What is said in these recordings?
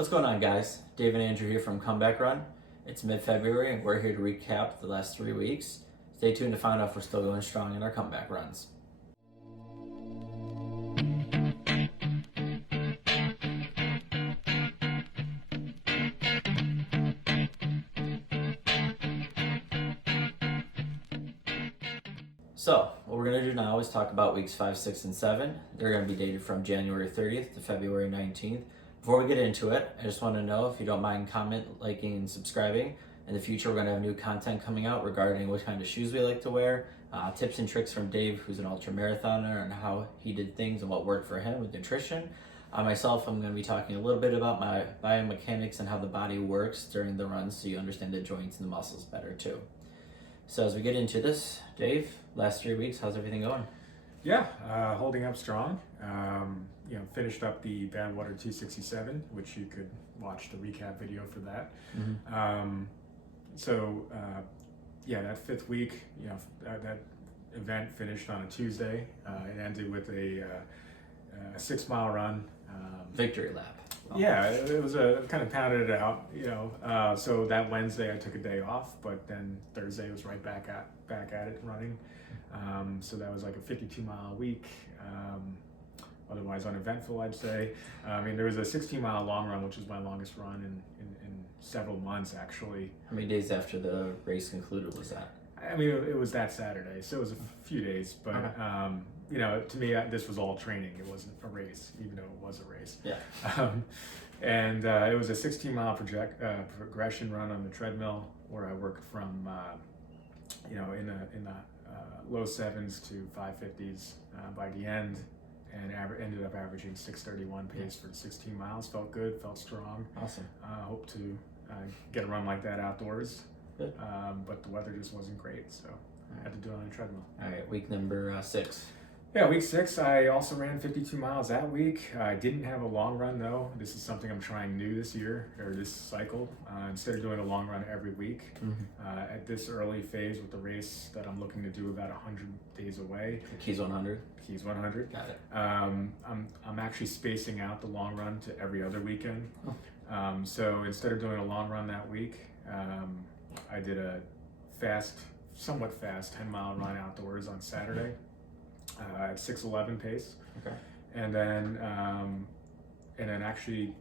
What's going on, guys? Dave and Andrew here from Comeback Run. It's mid-February and we're here to recap the last 3 weeks. Stay tuned to find out if we're still going strong in our comeback runs. So, what we're going to do now is talk about weeks 5, 6, and 7. They're going to be dated from January 30th to February 19th. Before we get into it, I just want to know if you don't mind comment, liking, and subscribing. In the future, we're going to have new content coming out regarding what kind of shoes we like to wear, tips and tricks from Dave, who's an ultra marathoner, and how he did things and what worked for him with nutrition. Myself, I'm going to be talking a little bit about my biomechanics and how the body works during the runs so you understand the joints and the muscles better too. So as we get into this, Dave, last 3 weeks, how's everything going? Yeah, holding up strong. Finished up the Badwater 267, which you could watch the recap video for that. Mm-hmm. That fifth week, that event finished on a Tuesday. It ended with a 6 mile run. Victory lap. Yeah, it was kind of pounded it out, so that Wednesday I took a day off, but then Thursday was right back at it running. So that was like a 52-mile week. Otherwise uneventful, I'd say. There was a 16-mile long run, which was my longest run in several months, actually. How many days after the race concluded was that? It was that Saturday, so it was a few days, but Okay. to me, this was all training. It wasn't a race, even though it was a race. Yeah. It was a 16-mile progression run on the treadmill where I worked from, in the low 7s to 550s by the end, and ended up averaging 6:31 pace for 16 miles. Felt good, felt strong. Awesome. Hope to get a run like that outdoors. Good. But the weather just wasn't great, so I had to do it on a treadmill. All right, week number 6. Yeah, week 6, I also ran 52 miles that week. I didn't have a long run though. This is something I'm trying new this year, or this cycle. Instead of doing a long run every week, at this early phase with the race that I'm looking to do about 100 days away. The Keys 100. Keys 100. Got it. I'm actually spacing out the long run to every other weekend. So instead of doing a long run that week, I did a somewhat fast 10-mile run outdoors on Saturday. At 6:11 pace. Okay. And then actually,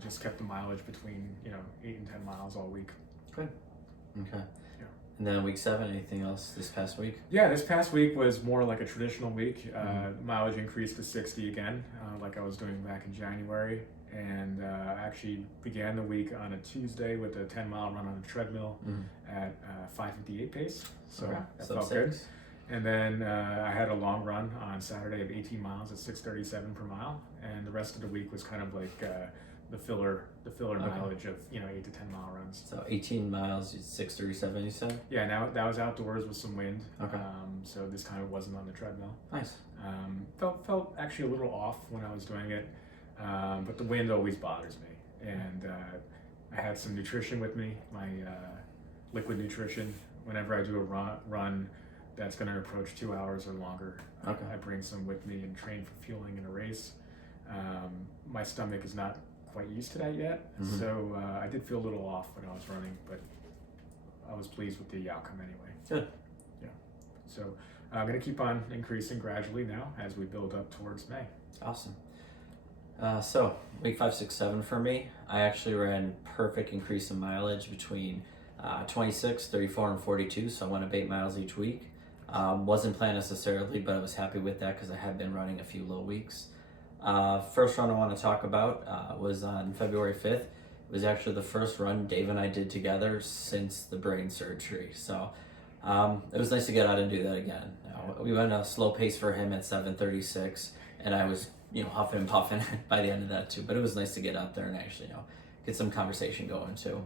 just kept the mileage between 8 and 10 miles all week. Good. Okay. Yeah. And then week 7, anything else this past week? Yeah, this past week was more like a traditional week. Mileage increased to 60 again, like I was doing back in January. And I actually began the week on a Tuesday with a 10-mile run on a treadmill at 5:58 pace. So that felt good. And then I had a long run on Saturday of 18 miles at 6:37 per mile. And the rest of the week was kind of like the filler mileage of 8 to 10 mile runs. So 18 miles, 6:37 you said? Yeah, now that was outdoors with some wind. Okay. So this time it wasn't on the treadmill. Nice. Felt actually a little off when I was doing it. But the wind always bothers me, and I had some nutrition with me, my liquid nutrition. Whenever I do a run that's going to approach 2 hours or longer, Okay. I bring some with me and train for fueling in a race. My stomach is not quite used to that yet, so I did feel a little off when I was running, but I was pleased with the outcome anyway. Good. Yeah. So I'm going to keep on increasing gradually now as we build up towards May. Awesome. So week 5, 6, 7 for me, I actually ran perfect increase in mileage between 26, 34, and 42. So I went up 8 miles each week. Wasn't planned necessarily, but I was happy with that because I had been running a few low weeks. First run I want to talk about was on February 5th. It was actually the first run Dave and I did together since the brain surgery. So it was nice to get out and do that again. We went a slow pace for him at 7:36, and I was huffing and puffing by the end of that too. But it was nice to get out there and actually get some conversation going too.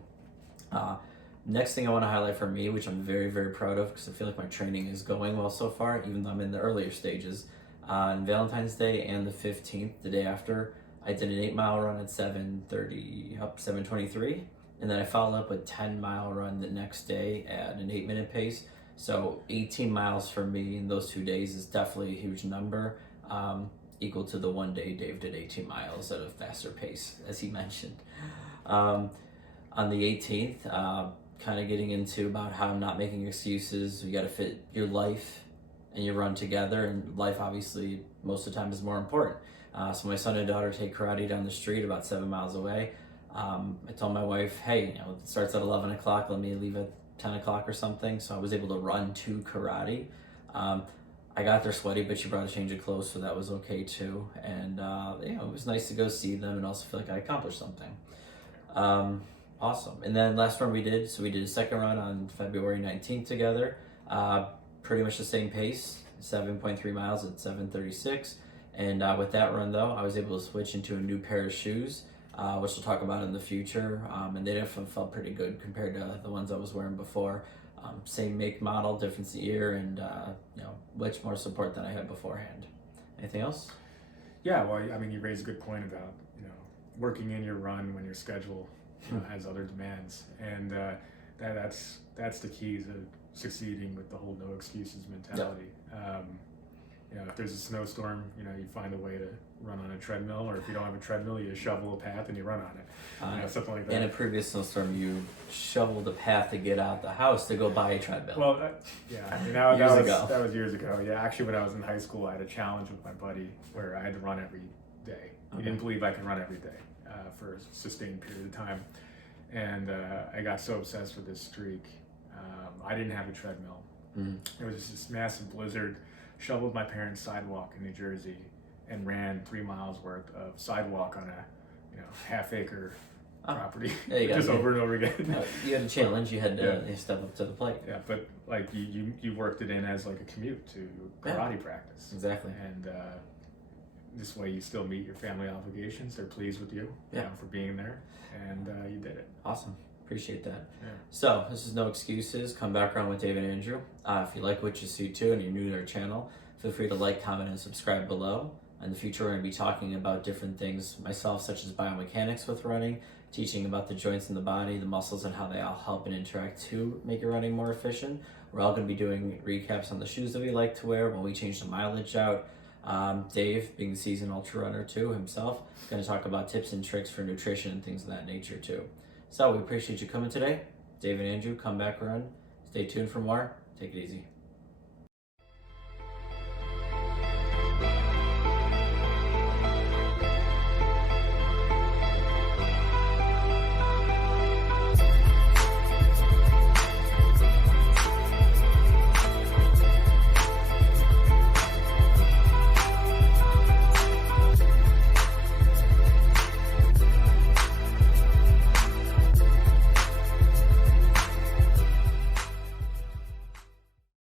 Next thing I want to highlight for me, which I'm very, very proud of because I feel like my training is going well so far, even though I'm in the earlier stages. On Valentine's Day and the 15th, the day after, I did an 8-mile run at 7:23, and then I followed up with 10-mile run the next day at an 8-minute pace. So 18 miles for me in those 2 days is definitely a huge number. equal to the one day Dave did 18 miles at a faster pace, as he mentioned. On the 18th, kind of getting into about how I'm not making excuses. You got to fit your life and your run together, and life obviously most of the time is more important. So my son and daughter take karate down the street about 7 miles away. I told my wife, hey, it starts at 11 o'clock, let me leave at 10 o'clock or something. So I was able to run to karate. I got there sweaty, but she brought a change of clothes, so that was okay too. And it was nice to go see them and also feel like I accomplished something. Awesome. And then last run we did a second run on February 19th together. Pretty much the same pace, 7.3 miles at 7:36. And with that run though, I was able to switch into a new pair of shoes, which we'll talk about in the future. And they definitely felt pretty good compared to the ones I was wearing before. Same make, model, difference year, and much more support than I had beforehand. Anything else? Yeah, well, I mean, you raised a good point about working in your run when your schedule has other demands, and that's the key to succeeding with the whole no excuses mentality. If there's a snowstorm, you find a way to run on a treadmill, or if you don't have a treadmill, you shovel a path and you run on it. Something like that. In a previous snowstorm, you shoveled a path to get out the house to go buy a treadmill. Well, that was years ago. Yeah, actually, when I was in high school, I had a challenge with my buddy where I had to run every day. He didn't believe I could run every day for a sustained period of time, and I got so obsessed with this streak. I didn't have a treadmill. It was just this massive blizzard. Shoveled my parents' sidewalk in New Jersey and ran 3 miles worth of sidewalk on a half-acre property, just over and over again. You had a challenge. You had to step up to the plate. Yeah, but like you worked it in as like a commute to karate practice. Exactly. And this way you still meet your family obligations. They're pleased with you, for being there, and you did it. Awesome. Appreciate that. Yeah. So this is No Excuses. Come back around with Dave and Andrew. If you like what you see too and you're new to our channel, feel free to like, comment, and subscribe below. In the future, we're going to be talking about different things myself, such as biomechanics with running, teaching about the joints in the body, the muscles, and how they all help and interact to make your running more efficient. We're all going to be doing recaps on the shoes that we like to wear when we change the mileage out. Dave, being the seasoned ultra runner too himself, is going to talk about tips and tricks for nutrition and things of that nature too. So we appreciate you coming today. Dave and Andrew, come back around. Stay tuned for more. Take it easy.